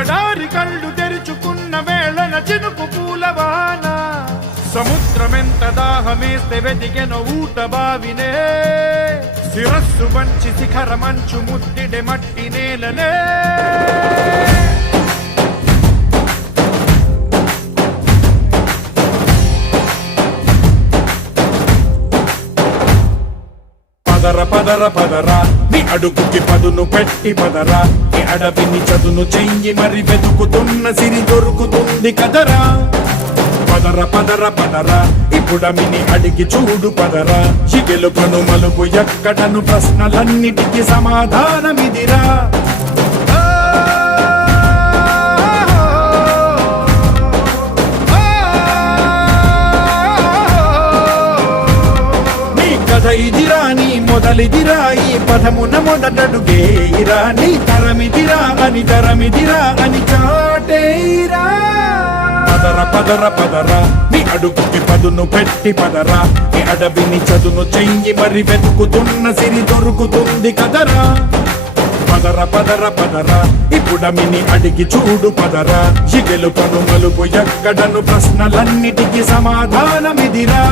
ఎడారి కళ్ళు తెరుచుకున్న వేళన చినుకు పూలవాన సముద్రమెంత దాహమేస్తే వెతికెన ఊట బావినే శిరస్సు వంచి శిఖర మంచు ముద్దిడె మట్టి నేలనే పదర పదర పదరా నీ అడుగుకి పదును పెట్టి పదరా నీ అడవిని చదును చెయ్యి మరి వెతుకుతున్న సిరి దొరుకుతుంది కదరా పదర పదర పదరా ఇప్పుడమిని అడిగి చూడు పదరా చిగెలుపను మలుపు ఎక్కడను ప్రశ్నలన్నిటికీ సమాధానమిదిరా ఇదిరా నీ మొదలిదిరా ఈ పదమున మొదటడుగేయిరా నీ తరమిదిరా అని చాటేయిరా పదర పదర పదరా నీ అడుగుకి పదును పెట్టి పదరా నీ అడవిని చదును చెయ్యి మరి వెతుకుతున్న సిరి దొరుకుతుంది కదరా పదర పదర పదరా ఇప్పుడమిని అడిగి చూడు పదరా చిగెలుపను మలుపు ఎక్కడను ప్రశ్నలన్నిటికీ సమాధానమిదిరా